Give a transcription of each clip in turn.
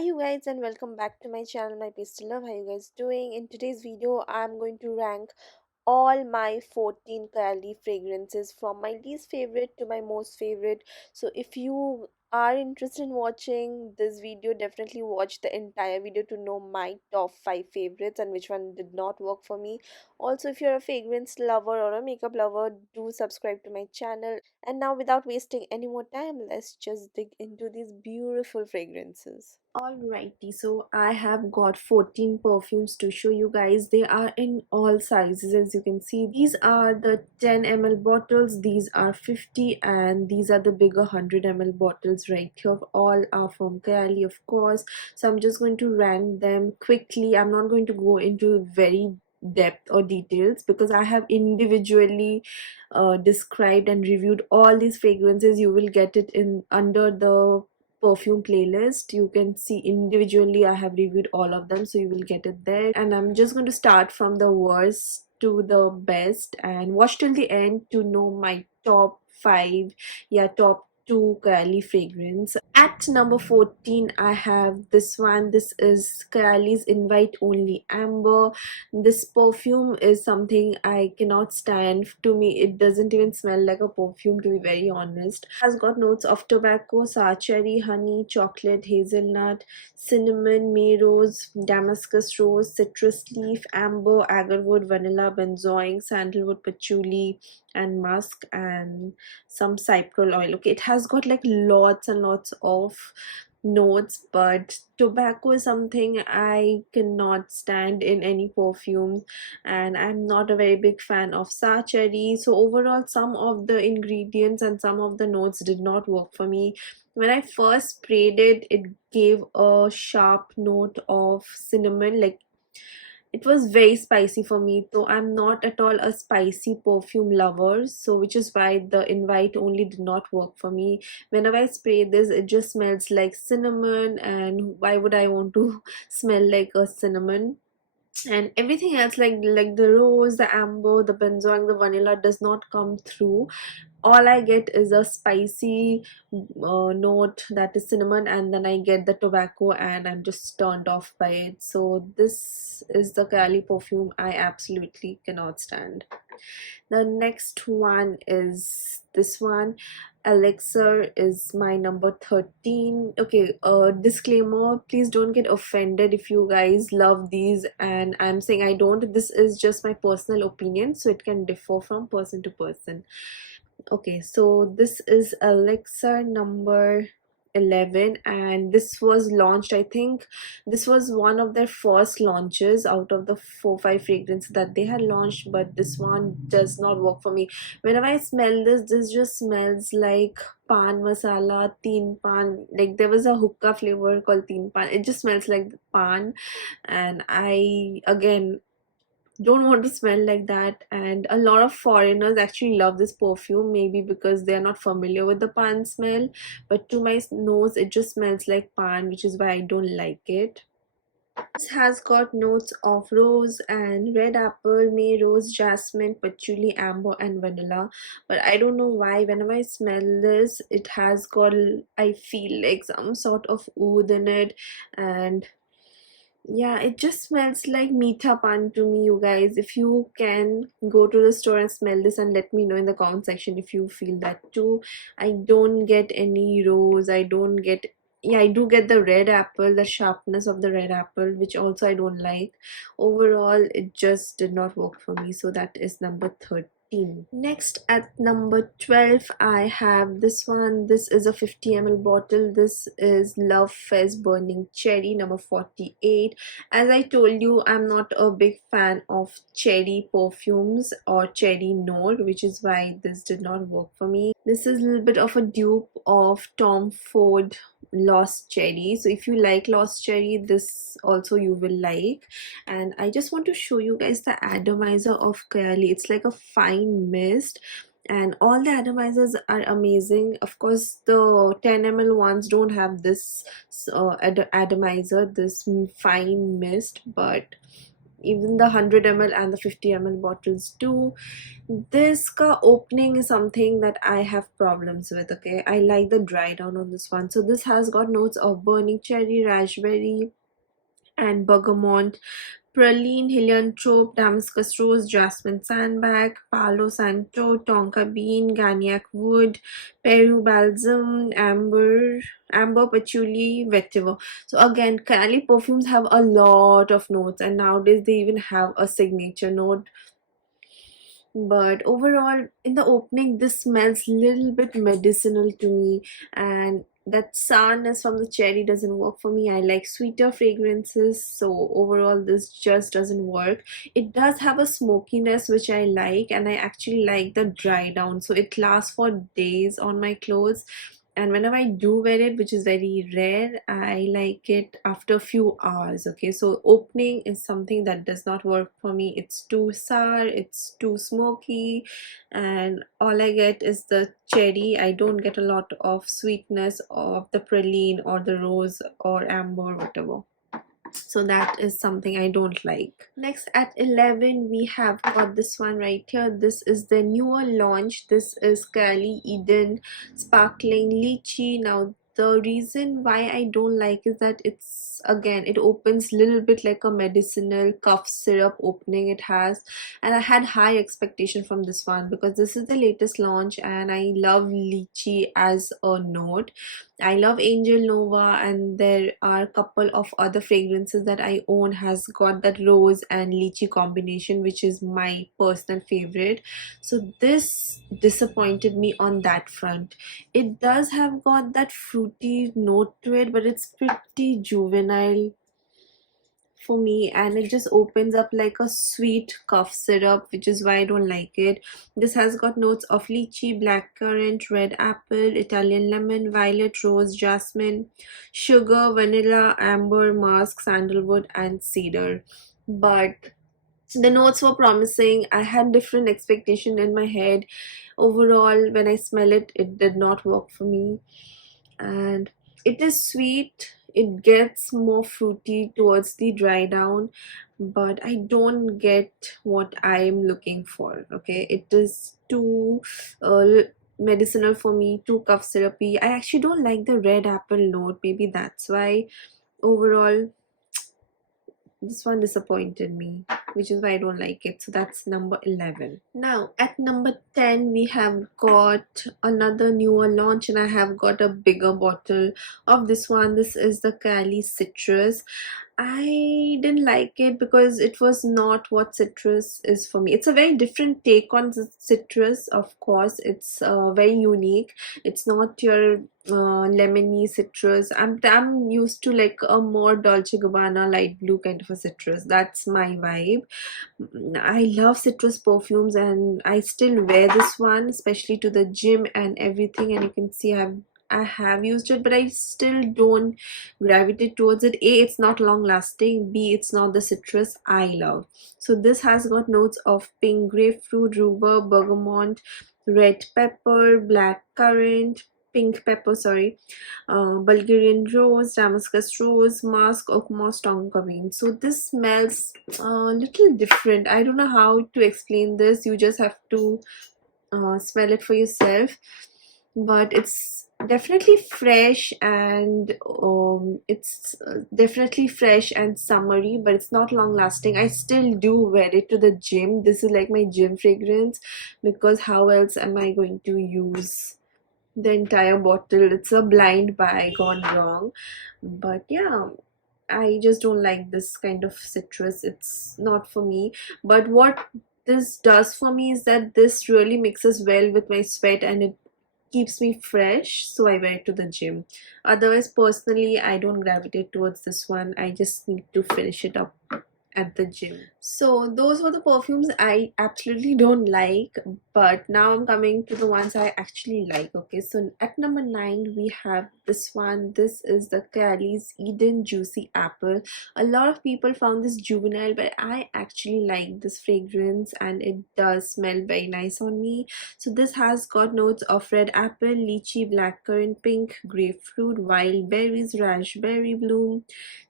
you guys and welcome back to my channel, my pastel love. How you guys doing? In today's video I'm going to rank all my 14 Kayali fragrances from my least favorite to my most favorite. So if you are interested in watching this video, definitely watch the entire video to know my top 5 favorites and which one did not work for me. Also, if you're a fragrance lover or a makeup lover, do subscribe to my channel. And now, without wasting any more time, let's just dig into these beautiful fragrances. Alrighty, so I have got 14 perfumes to show you guys. They are in all sizes, as you can see. These are the 10 ml bottles, these are 50, and these are the bigger 100 ml bottles right here. All are from Kayali, of course. So I'm just going to rank them quickly. I'm not going to go into very depth or details because I have individually described and reviewed all these fragrances. You will get it in under the perfume playlist. You can see individually I have reviewed all of them, so you will get it there. And I'm just going to start from the worst to the best and watch till the end to know my top 5, yeah, top 2 Kayali fragrance. At number 14 I have this one. This is Kayali's Invite Only Amber. This perfume is something I cannot stand. To me it doesn't even smell like a perfume, to be very honest. It has got notes of tobacco, sour cherry, honey, chocolate, hazelnut, cinnamon, may rose, damascus rose, citrus leaf, amber, agarwood, vanilla, benzoin, sandalwood, patchouli, and musk, and some cyprol oil. Okay, it has got like lots and lots of notes, but tobacco is something I cannot stand in any perfume, and I'm not a very big fan of sour cherry. So overall, some of the ingredients and some of the notes did not work for me. When I first sprayed it, it gave a sharp note of cinnamon, like it was very spicy for me, though I'm not at all a spicy perfume lover, so which is why the Invite Only did not work for me. Whenever I spray this, it just smells like cinnamon, and why would I want to smell like a cinnamon? And everything else, like the rose, the amber, the benzoin, the vanilla, does not come through. All I get is a spicy note, that is cinnamon, and then I get the tobacco and I'm just turned off by it. So this is the Kayali perfume I absolutely cannot stand. The next one is this one. Elixir is my number 13. Okay, disclaimer, please don't get offended if you guys love these and I'm saying I don't. This is just my personal opinion, so it can differ from person to person. Okay, so this is Elixir number 11, and this was launched, I think this was one of their first launches out of the 4-5 fragrances that they had launched, but this one does not work for me. Whenever I smell this just smells like pan masala, teen pan. Like there was a hookah flavor called teen pan. It just smells like pan, and I again don't want to smell like that. And a lot of foreigners actually love this perfume, maybe because they are not familiar with the pan smell, but to my nose it just smells like pan, which is why I don't like it. This has got notes of rose and red apple, may rose, jasmine, patchouli, amber, and vanilla. But I don't know why whenever I smell this, it has got, I feel like some sort of oud in it, and yeah, it just smells like meetha pan to me, you guys. If you can go to the store and smell this and let me know in the comment section if you feel that too. I don't get any rose. I don't get, yeah, I do get the red apple, the sharpness of the red apple, which also I don't like. Overall, it just did not work for me. So that is number 13. Next, at number 12, I have this one. This is a 50 ml bottle. This is Love Fez Burning Cherry number 48. As I told you, I'm not a big fan of cherry perfumes or cherry note, which is why this did not work for me. This is a little bit of a dupe of Tom Ford Lost Cherry. So if you like Lost Cherry, this also you will like. And I just want to show you guys the atomizer of Kayali. It's like a fine mist, and all the atomizers are amazing. Of course, the 10 ml ones don't have this atomizer, this fine mist, but even the 100 ml and the 50 ml bottles too. This ka opening is something that I have problems with. Okay, I like the dry down on this one. So this has got notes of burning cherry, raspberry, and bergamot, praline, heliotrope, damascus rose, jasmine sandbag, palo santo, tonka bean, Gagnac wood, Peru balsam, amber patchouli, vetiver. So again, Kayali perfumes have a lot of notes, and nowadays they even have a signature note. But overall, in the opening, this smells little bit medicinal to me, and that sourness from the cherry doesn't work for me. I like sweeter fragrances, so overall this just doesn't work. It does have a smokiness which I like, and I actually like the dry down, so it lasts for days on my clothes. And whenever I do wear it, which is very rare, I like it after a few hours. Okay, so opening is something that does not work for me. It's too sour, it's too smoky, and all I get is the cherry. I don't get a lot of sweetness of the praline or the rose or amber, whatever. So that is something I don't like. Next at 11 we have got this one right here. This is the newer launch. This is Kayali Eden Sparkling Lychee. Now the reason why I don't like is that it's, again, it opens little bit like a medicinal cough syrup opening it has, and I had high expectation from this one because this is the latest launch and I love lychee as a note. I love Angel Nova, and there are a couple of other fragrances that I own has got that rose and lychee combination, which is my personal favorite. So this disappointed me on that front. It does have got that fruity note to it, but it's pretty juvenile for me, and it just opens up like a sweet cough syrup, which is why I don't like it. This has got notes of lychee, blackcurrant, red apple, Italian lemon, violet, rose, jasmine, sugar, vanilla, amber, musk, sandalwood, and cedar. But the notes were promising. I had different expectation in my head. Overall, when I smell it, it did not work for me. And it is sweet, it gets more fruity towards the dry down, but I don't get what I'm looking for. Okay, it is too uh, medicinal for me, too cough syrupy. I actually don't like the red apple note, maybe that's why. Overall, this one disappointed me, which is why I don't like it. So that's number 11. Now at number 10 we have got another newer launch, and I have got a bigger bottle of this one. This is the Kayali Citrus. I didn't like it because it was not what citrus is for me. It's a very different take on citrus, of course. It's very unique. It's not your lemony citrus. I'm used to like a more Dolce Gabbana light blue kind of a citrus. That's my vibe. I love citrus perfumes, and I still wear this one, especially to the gym and everything. And you can see I have used it, but I still don't gravitate towards it. A, it's not long lasting. B, it's not the citrus I love. So this has got notes of pink grapefruit, rhubarb, bergamot, red pepper, black currant, pink pepper, sorry, Bulgarian rose, Damascus rose, musk, oak moss, tonka bean. So this smells a little different. I don't know how to explain this. You just have to smell it for yourself. But it's definitely fresh, and it's definitely fresh and summery, but it's not long lasting. I still do wear it to the gym. This is like my gym fragrance, because how else am I going to use the entire bottle? It's a blind buy gone wrong. But yeah, I just don't like this kind of citrus. It's not for me. But what this does for me is that this really mixes well with my sweat, and it keeps me fresh, so I wear it to the gym. Otherwise, personally, I don't gravitate towards this one. I just need to finish it up at the gym. So those were the perfumes I absolutely don't like, But now I'm coming to the ones I actually like. Okay, so at number 9 we have this one. This is the Kayali's Eden Juicy Apple. A lot of people found this juvenile, but I actually like this fragrance and it does smell very nice on me. So this has got notes of red apple, lychee, blackcurrant, pink, grapefruit, wild berries, raspberry bloom,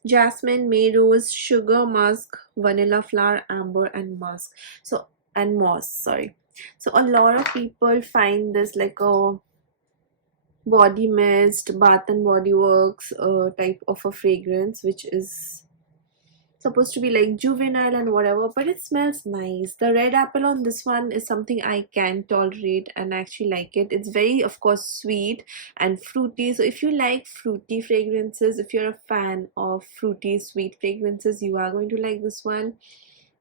jasmine, may rose, sugar, musk, vanilla flower, amber, and musk. So and moss, sorry. So a lot of people find this like a body mist, Bath and Body Works type of a fragrance, which is supposed to be like juvenile and whatever, but it smells nice. The red apple on this one is something I can tolerate and I actually like it. It's very, of course, sweet and fruity. So if you like fruity fragrances, if you're a fan of fruity sweet fragrances, you are going to like this one.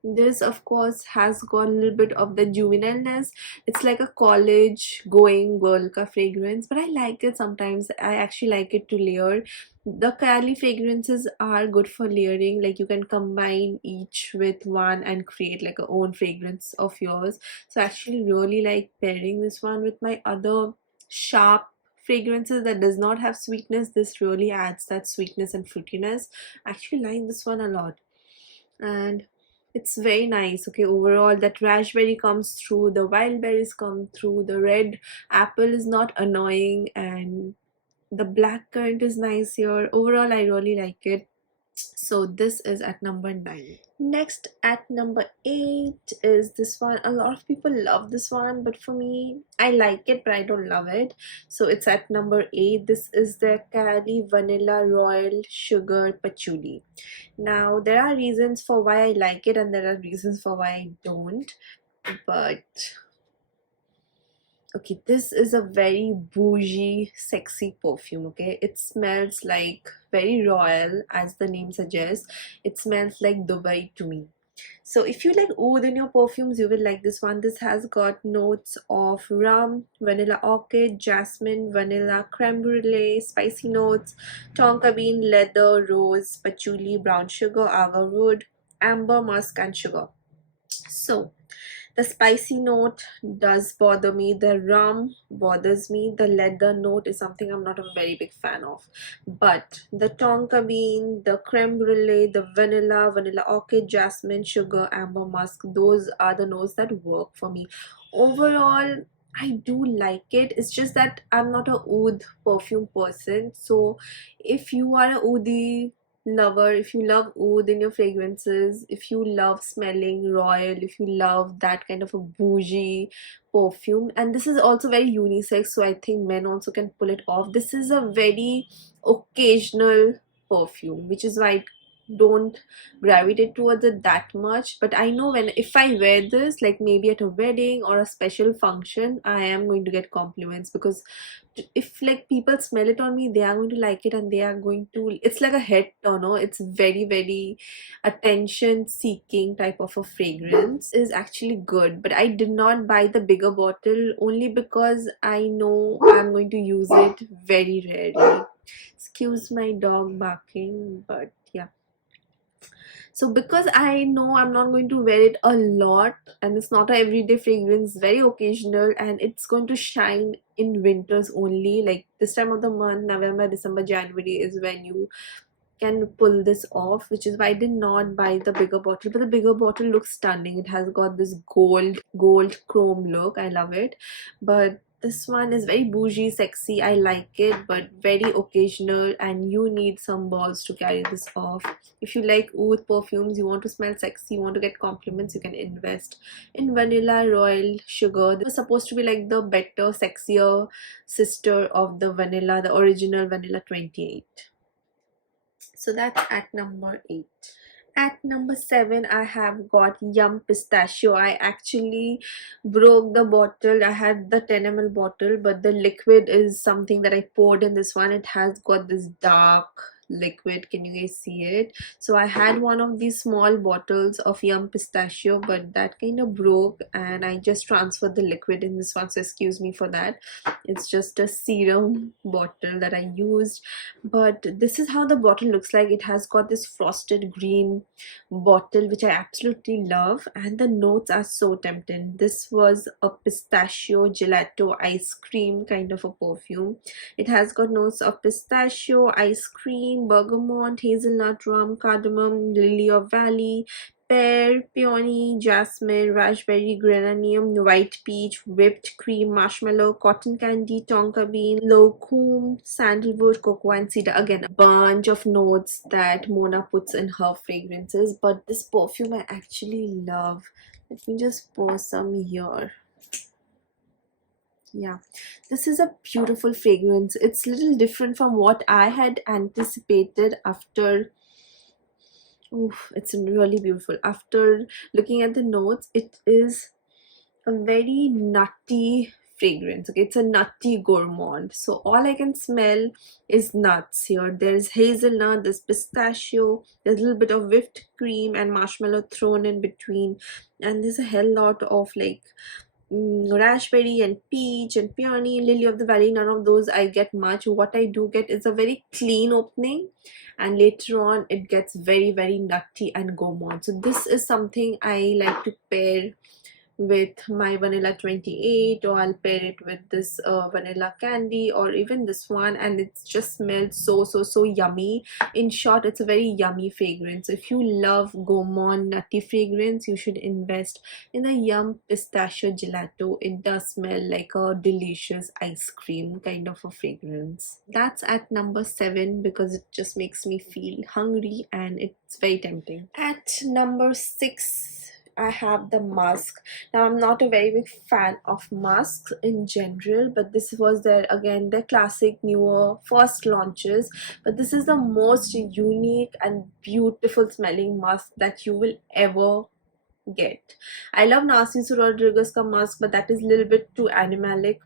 This, of course, has got a little bit of the juvenileness. It's like a college going girl ka fragrance, but I like it sometimes. I actually like it to layer. The Kayali fragrances are good for layering, like you can combine each with one and create like a own fragrance of yours. So I actually really like pairing this one with my other sharp fragrances that does not have sweetness. This really adds that sweetness and fruitiness. I actually like this one a lot. And it's very nice. Okay, overall that raspberry comes through, the wild berries come through, the red apple is not annoying, and the black currant is nice here. Overall I really like it. So this is at number 9. Next at number 8 is this one. A lot of people love this one, but for me, I like it, but I don't love it. So it's at number 8. This is the Kayali Vanilla Royal Sugar Patchouli. Now there are reasons for why I like it and there are reasons for why I don't. But okay, this is a very bougie, sexy perfume. Okay, it smells like very royal, as the name suggests. It smells like Dubai to me. So if you like oud in your perfumes, you will like this one. This has got notes of rum, vanilla orchid, jasmine, vanilla, creme brulee, spicy notes, tonka bean, leather, rose, patchouli, brown sugar, agarwood, amber, musk, and sugar. So the spicy note does bother me, the rum bothers me, the leather note is something I'm not a very big fan of. But the tonka bean, the creme brulee, the vanilla, vanilla orchid, jasmine, sugar, amber musk, those are the notes that work for me. Overall, I do like it. It's just that I'm not a oud perfume person. So if you are a oudi lover, if you love oud in your fragrances, if you love smelling royal, if you love that kind of a bougie perfume, and this is also very unisex, so I think men also can pull it off. This is a very occasional perfume, which is why I don't gravitate towards it that much. But I know when if I wear this, like maybe at a wedding or a special function, I am going to get compliments, because if like people smell it on me, they are going to like it and they are going to, it's like a head turner. It's very, very attention seeking type of a fragrance. Is actually good, but I did not buy the bigger bottle only because I know I'm going to use it very rarely. Excuse my dog barking, but yeah. So because I know I'm not going to wear it a lot and it's not a everyday fragrance, very occasional, and it's going to shine in winters only. Like this time of the month, November, December, January is when you can pull this off, which is why I did not buy the bigger bottle. But the bigger bottle looks stunning. It has got this gold chrome look. I love it. But this one is very bougie, sexy. I like it, but very occasional, and you need some balls to carry this off. If you like oud perfumes, you want to smell sexy, you want to get compliments, you can invest in Vanilla Royal Sugar. This was supposed to be like the better, sexier sister of the vanilla, the original Vanilla 28. So that's at number 8. At number 7, I have got Yum Pistachio. I actually broke the bottle. I had the 10 ml bottle, but the liquid is something that I poured in this one. It has got this dark liquid. Can you guys see it? So I had one of these small bottles of Yum Pistachio, but that kind of broke and I just transferred the liquid in this one, so excuse me for that. It's just a serum bottle that I used, but this is how the bottle looks like. It has got this frosted green bottle, which I absolutely love, and the notes are so tempting. This was a pistachio gelato ice cream kind of a perfume. It has got notes of pistachio, ice cream, bergamot, hazelnut, rum, cardamom, lily of valley, pear, peony, jasmine, raspberry, grenadium, white peach, whipped cream, marshmallow, cotton candy, tonka bean, locum, sandalwood, cocoa, and cedar. Again, a bunch of notes that Mona puts in her fragrances, but this perfume I actually love. Let me just pour some here. Yeah, this is a beautiful fragrance. It's a little different from what I had anticipated after. Oof, it's really beautiful. After looking at the notes, it is a very nutty fragrance. Okay, it's a nutty gourmand. So all I can smell is nuts here. There's hazelnut, there's pistachio, there's a little bit of whipped cream and marshmallow thrown in between, and there's a hell lot of like raspberry and peach and peony, lily of the valley. None of those I get much. What I do get is a very clean opening, and later on it gets very nutty and gourmand. So this is something I like to pair with my vanilla 28, or I'll pair it with this vanilla candy, or even this one, and it just smells so yummy. In short, it's a very yummy fragrance. So if you love gourmand nutty fragrance, you should invest in the Yum Pistachio Gelato. It does smell like a delicious ice cream kind of a fragrance. That's at number 7 because it just makes me feel hungry and it's very tempting. At number 6, I have the musk. Now, I'm not a very big fan of masks in general, but this was their, again, their classic newer first launches. But this is the most unique and beautiful smelling mask that you will ever get. I love Narciso Rodriguez ka mask, but that is a little bit too animalic.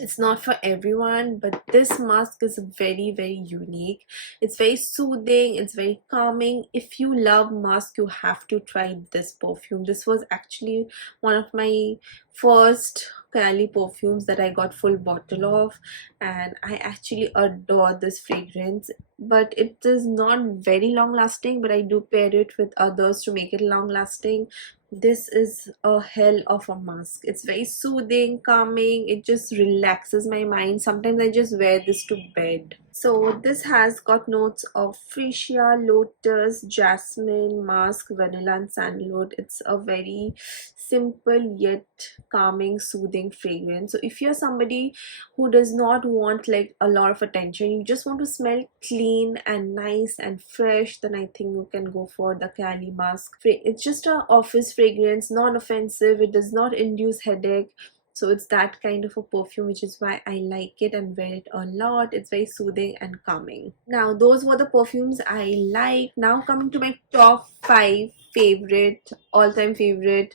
It's not for everyone, but this mask is very unique. It's very soothing, it's very calming. If you love mask, you have to try this perfume. This was actually one of my first Kayali perfumes that I got full bottle of, and I actually adore this fragrance. But it is not very long lasting, but I do pair it with others to make it long lasting. This is a hell of a mask. It's very soothing, calming. It just relaxes my mind. Sometimes I just wear this to bed. So this has got notes of freesia, lotus, jasmine, musk, vanilla, and sandalwood. It's a very simple yet calming, soothing fragrance. So if you're somebody who does not want like a lot of attention, you just want to smell clean and nice and fresh, then I think you can go for the Kayali mask. It's just a office fragrance, non-offensive. It does not induce headache. So it's that kind of a perfume, which is why I like it and wear it a lot. It's very soothing and calming. Now, those were the perfumes I like. Now coming to my top 5 favorite, all-time favorite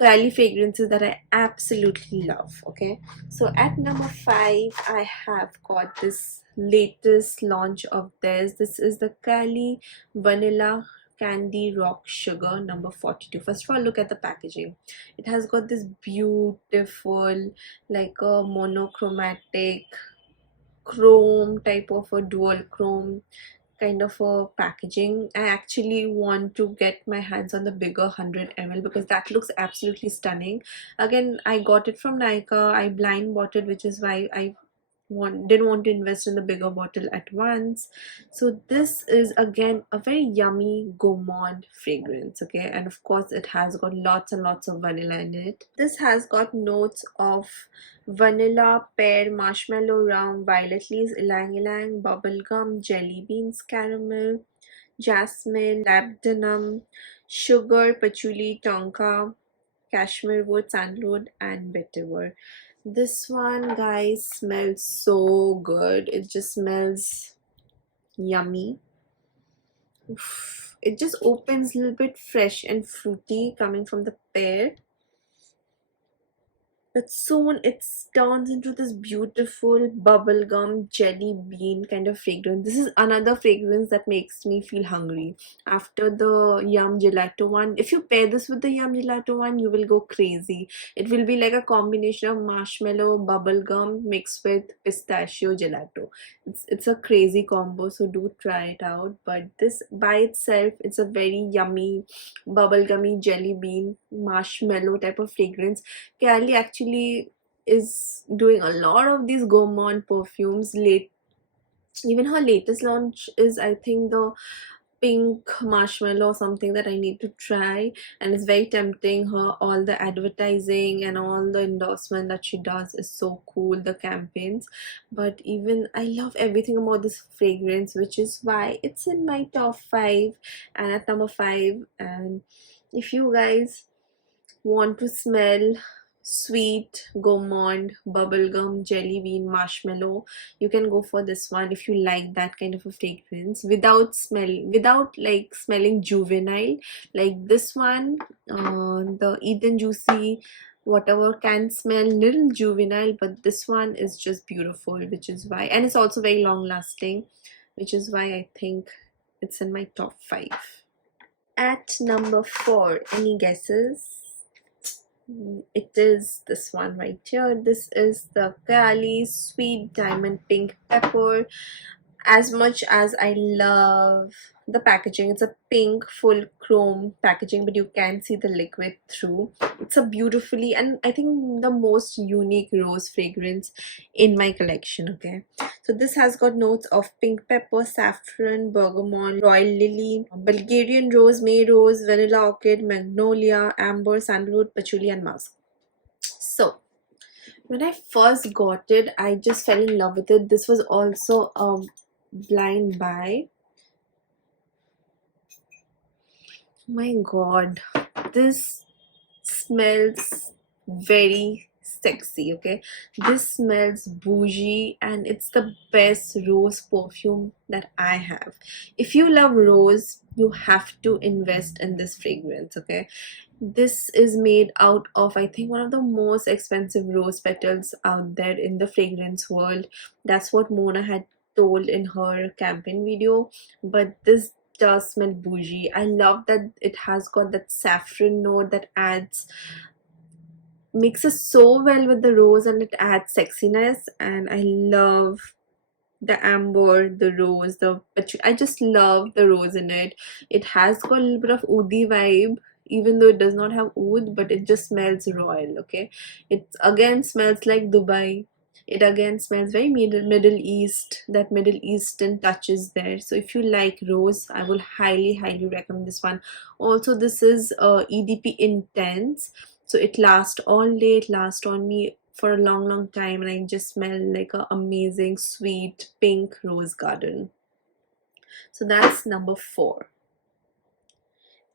Kayali fragrances that I absolutely love. Okay, so at number 5, I have got this latest launch of theirs. This is the Kayali Vanilla Candy Rock Sugar number 42. First of all, look at the packaging. It has got this beautiful, like a monochromatic chrome type of a dual chrome kind of a packaging. I actually want to get my hands on the bigger 100 ml because that looks absolutely stunning. Again, I got it from Nika. I blind bought it, which is why I didn't want to invest in the bigger bottle at once. So this is again a very yummy gourmand fragrance. Okay, and of course it has got lots and lots of vanilla in it. This has got notes of vanilla, pear, marshmallow, rum, violet leaves, ylang ylang, bubblegum, jelly beans, caramel, jasmine, labdanum, sugar, patchouli, tonka, cashmere wood, sandalwood, and vetiver. This one, guys, smells so good. It just smells yummy. Oof. It just opens a little bit fresh and fruity coming from the pear. but soon it turns into this beautiful bubblegum jelly bean kind of fragrance. This is another fragrance that makes me feel hungry after the yum gelato one. If you pair this with the yum gelato one, you will go crazy. It will be like a combination of marshmallow bubblegum mixed with pistachio gelato. It's a crazy combo, so do try it out. But this by itself, it's a very yummy bubblegummy jelly bean marshmallow type of fragrance. Kayali actually is doing a lot of these gourmand perfumes late. Even her latest launch is, I think, the pink marshmallow or something that I need to try, and it's very tempting. Her all the advertising and all the endorsement that she does is so cool, the campaigns. But even I love everything about this fragrance, which is why it's in my top 5 and at number 5. And if you guys want to smell sweet gourmand bubblegum jelly bean marshmallow, you can go for this one if you like that kind of a fragrance without like smelling juvenile. Like this one, the Eden Juicy whatever can smell little juvenile, but this one is just beautiful, which is why, and it's also very long lasting, which is why I think it's in my top 5. At number 4, any guesses? It is this one right here. This is the Kayali Sweet Diamond Pink Pepper. As much as I love the packaging, it's a pink full chrome packaging, but you can see the liquid through. It's a beautifully, and I think the most unique rose fragrance in my collection. Okay, so this has got notes of pink pepper, saffron, bergamot, royal lily, Bulgarian rose, may rose, vanilla orchid, magnolia, amber, sandalwood, patchouli, and musk. So when I first got it, I just fell in love with it. This was also a blind buy. My god, this smells very sexy. Okay, this smells bougie, and it's the best rose perfume that I have. If you love rose, you have to invest in this fragrance. Okay, this is made out of, I think, one of the most expensive rose petals out there in the fragrance world. That's what Mona had told in her campaign video. But this does smell bougie. I love that it has got that saffron note that adds mixes so well with the rose, and it adds sexiness. And I love the amber, the rose, I just love the rose in it. It has got a little bit of oudi vibe, even though it does not have oud, but it just smells royal. Okay, it again smells like Dubai. It again smells very Middle East, that Middle Eastern touches there. So if you like rose, I will highly recommend this one. Also, this is EDP Intense, so it lasts all day. It lasts on me for a long time, and I just smell like a amazing sweet pink rose garden. So that's number 4.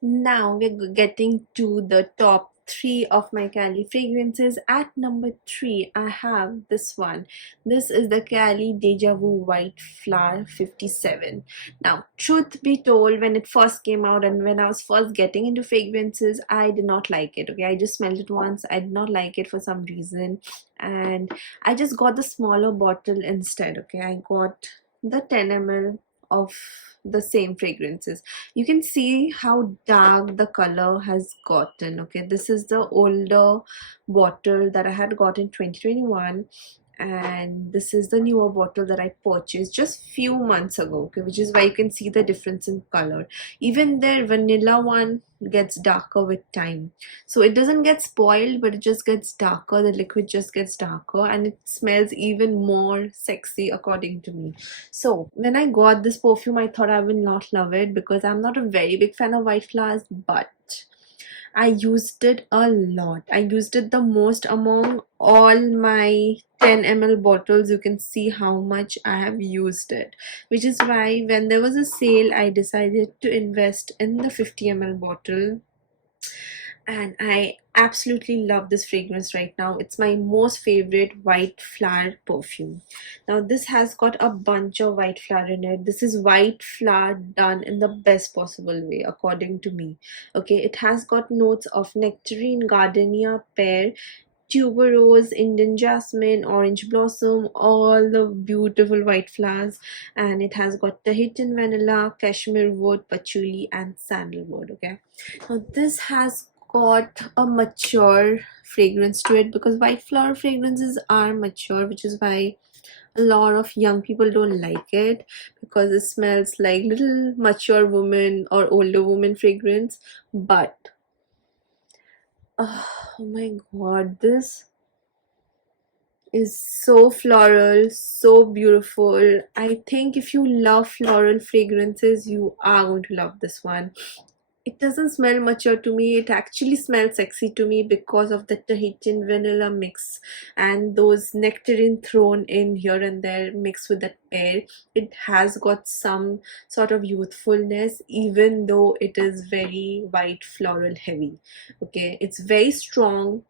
Now we're getting to the top 3 of my Kayali fragrances. At number 3, I have this one. This is the Kayali Deja Vu White Flower 57. Now, truth be told, when it first came out and when I was first getting into fragrances, I did not like it. Okay, I just smelled it once. I did not like it for some reason, and I just got the smaller bottle instead. Okay, I got the 10 ml of the same fragrances. You can see how dark the color has gotten. Okay, this is the older bottle that I had got in 2021, and this is the newer bottle that I purchased just few months ago. Okay, which is why you can see the difference in color. Even their vanilla one gets darker with time, so it doesn't get spoiled, but it just gets darker. The liquid just gets darker, and it smells even more sexy according to me. So when I got this perfume, I thought I will not love it because I'm not a very big fan of white flowers, but I used it a lot. I used it the most among all my 10 ml bottles. You can see how much I have used it, which is why when there was a sale, I decided to invest in the 50 ml bottle, and I absolutely love this fragrance right now. It's my most favorite white flower perfume. Now this has got a bunch of white flower in it. This is white flower done in the best possible way according to me. Okay, it has got notes of nectarine, gardenia, pear, tuberose, Indian jasmine, orange blossom, all the beautiful white flowers. And it has got Tahitian vanilla, cashmere wood, patchouli, and sandalwood. Okay, now this has got a mature fragrance to it, because white flower fragrances are mature, which is why a lot of young people don't like it, because it smells like little mature woman or older woman fragrance. But oh my god, this is so floral, so beautiful. I think if you love floral fragrances, you are going to love this one. It doesn't smell mature to me. It actually smells sexy to me because of the Tahitian vanilla mix and those nectarine thrown in here and there mixed with that pear. It has got some sort of youthfulness, even though it is very white floral heavy. Okay, it's very strong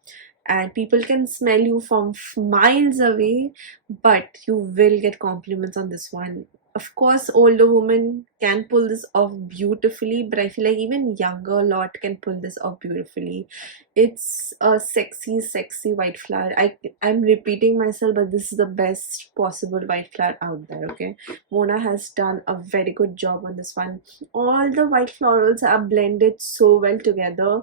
and people can smell you from miles away, but you will get compliments on this one. Of course, older women can pull this off beautifully, but I feel like even younger lot can pull this off beautifully. It's a sexy, sexy white flower. I'm repeating myself, but this is the best possible white flower out there. Okay, Mona has done a very good job on this one. All the white florals are blended so well together,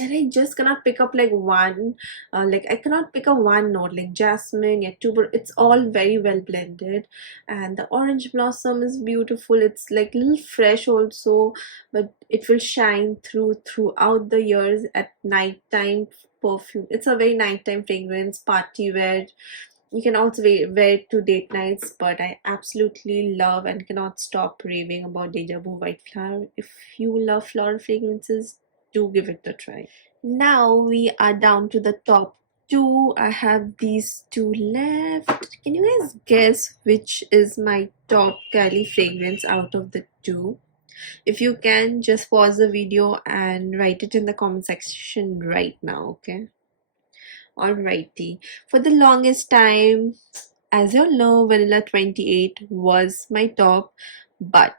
and I just cannot pick up like one, like I cannot pick up one note like jasmine, yeah, tuber. It's all very well blended, and the orange blossom is beautiful. It's like little fresh also, but it will shine throughout the years at nighttime perfume. It's a very nighttime fragrance, party wear. You can also wear it to date nights, but I absolutely love and cannot stop raving about Deja Vu White Flower. If you love floral fragrances, do give it a try. Now we are down to the top two. I have these two left. Can you guys guess which is my top Kayali fragrance out of the two? If you can, just pause the video and write it in the comment section right now, okay? Alrighty. For the longest time, as you all know, Vanilla 28 was my top, but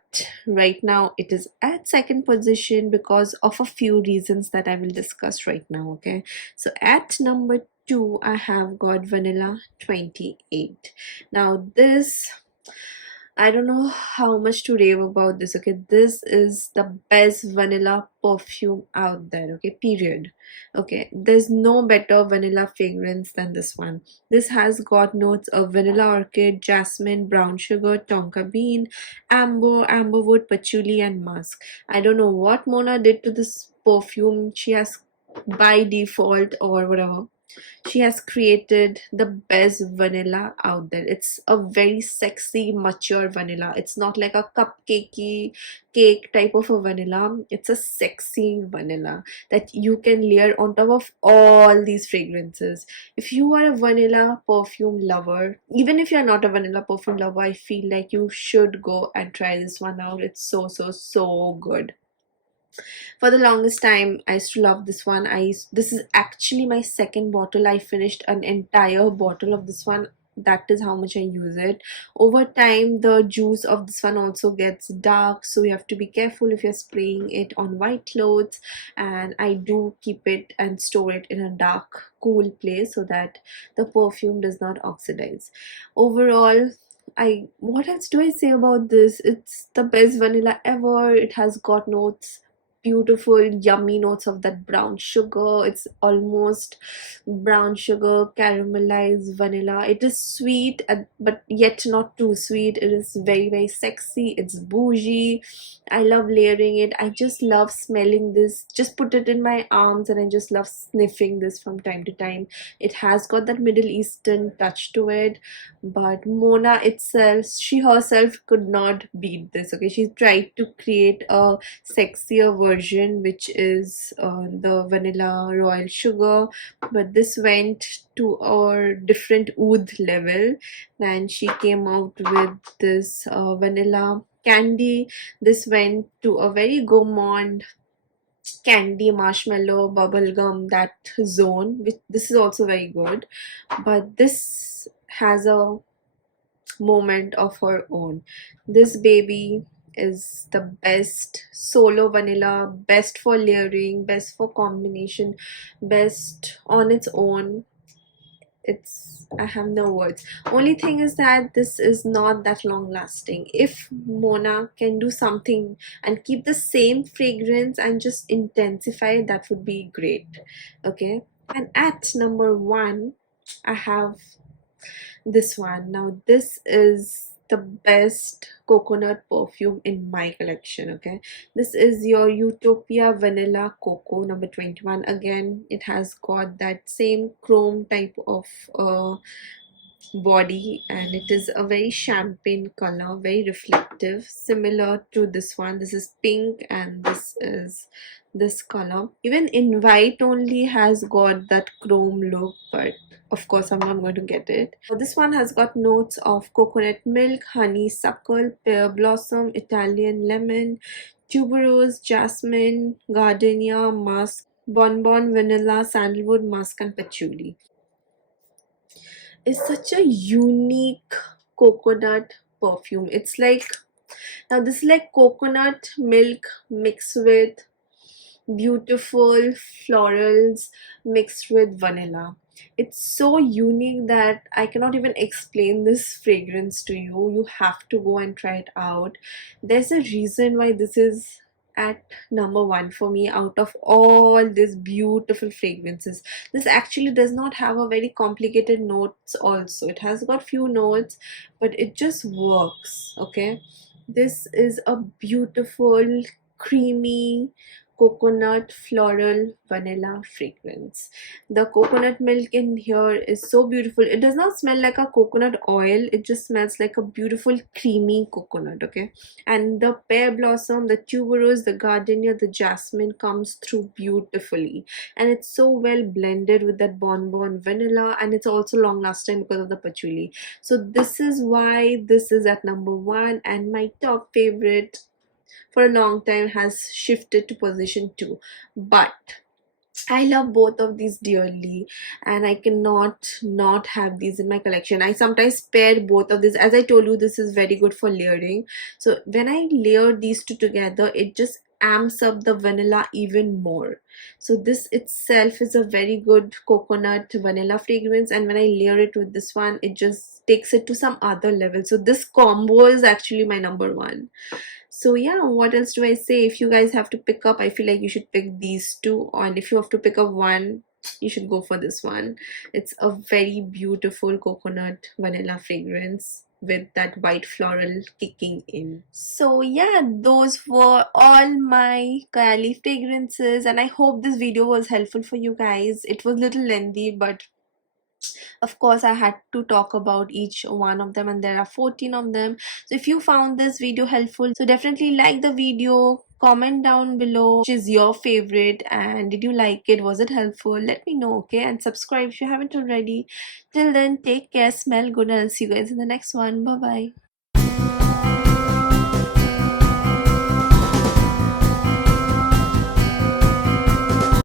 right now it is at second position because of a few reasons that I will discuss right now. Okay, so at number 2, I have got Vanilla 28. Now, this, I don't know how much to rave about this. Okay, this is the best vanilla perfume out there. Okay, period. Okay, there's no better vanilla fragrance than this one. This has got notes of vanilla orchid, jasmine, brown sugar, tonka bean, amber, amberwood, patchouli, and musk. I don't know what Mona did to this perfume. She has by default or whatever, she has created the best vanilla out there. It's a very sexy, mature vanilla. It's not like a cupcakey cake type of a vanilla. It's a sexy vanilla that you can layer on top of all these fragrances. If you are a vanilla perfume lover, even if you're not a vanilla perfume lover, I feel like you should go and try this one out. It's so, so, so good. For the longest time, I used to love this one. This is actually my second bottle. I finished an entire bottle of this one. That is how much I use it. Over time, the juice of this one also gets dark, so you have to be careful if you're spraying it on white clothes. And I do keep it and store it in a dark, cool place so that the perfume does not oxidize. Overall, what else do I say about this? It's the best vanilla ever. It has got notes, beautiful yummy notes of that brown sugar. It's almost brown sugar caramelized vanilla. It is sweet, but yet not too sweet. It is very, very sexy. It's bougie. I love layering it. I just love smelling this. Just put it in my arms and I just love sniffing this from time to time. It has got that Middle Eastern touch to it, but Mona itself, she herself could not beat this. Okay, she tried to create a sexier version, which is the vanilla royal sugar, but this went to a different oud level, and she came out with this vanilla candy. This went to a very gourmand candy, marshmallow, bubblegum, that zone, which this is also very good, but this has a moment of her own. This baby is the best solo vanilla, best for layering, best for combination, best on its own. It's, I have no words. Only thing is that this is not that long lasting. If Mona can do something and keep the same fragrance and just intensify it, that would be great. Okay, and at number one I have this one. Now this is the best coconut perfume in my collection. Okay, this is your Utopia Vanilla Cocoa number 21. Again, it has got that same chrome type of body, and it is a very champagne color, very reflective, similar to this one. This is pink and this is this color. Even in white only has got that chrome look, but of course I'm not going to get it. So this one has got notes of coconut milk, honeysuckle, pear blossom, Italian lemon, tuberose, jasmine, gardenia, musk, bonbon, vanilla, sandalwood, musk, and patchouli. Is such a unique coconut perfume. It's like, now this is like coconut milk mixed with beautiful florals mixed with vanilla. It's so unique that I cannot even explain this fragrance to you. You have to go and try it out. There's a reason why this is at number one for me out of all these beautiful fragrances. This actually does not have a very complicated notes also. It has got few notes, but it just works. Okay, this is a beautiful creamy coconut floral vanilla fragrance. The coconut milk in here is so beautiful. It does not smell like a coconut oil, it just smells like a beautiful creamy coconut. Okay, and the pear blossom, the tuberose, the gardenia, the jasmine comes through beautifully, and it's so well blended with that bonbon vanilla, and it's also long lasting because of the patchouli. So this is why this is at number one, and my top favorite for a long time has shifted to position 2. But I love both of these dearly, and I cannot not have these in my collection. I sometimes pair both of these. As I told you, this is very good for layering. So when I layer these two together, it just amps up the vanilla even more. So this itself is a very good coconut vanilla fragrance, and when I layer it with this one, it just takes it to some other level. So this combo is actually my number one. So yeah, what else do I say? If you guys have to pick up, I feel like you should pick these two, and if you have to pick up one, you should go for this one. It's a very beautiful coconut vanilla fragrance with that white floral kicking in. So yeah, those were all my Kayali fragrances, and I hope this video was helpful for you guys. It was a little lengthy, but of course I had to talk about each one of them, and there are 14 of them. So if you found this video helpful, so definitely like the video, comment down below which is your favorite, and did you like it, was it helpful, let me know. Okay, and subscribe if you haven't already. Till then, take care, smell good, and I'll see you guys in the next one. Bye bye.